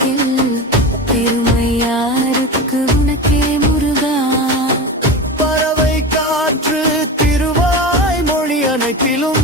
உலகில் பெருமை யாருக்கு உனக்கே முருகா. பறவை காற்று திருவாய் மொழி அனைத்திலும்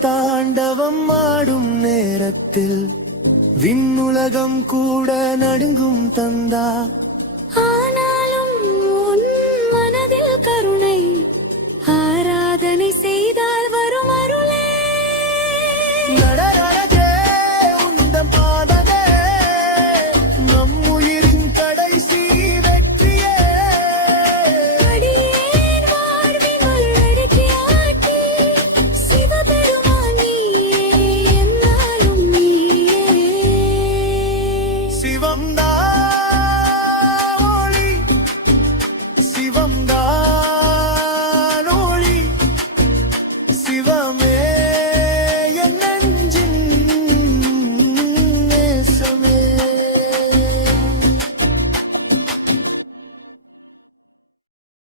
தாண்டவம் ஆடும் நேரத்தில் விண்ணுலகம் கூட நடுங்கும் தந்தா.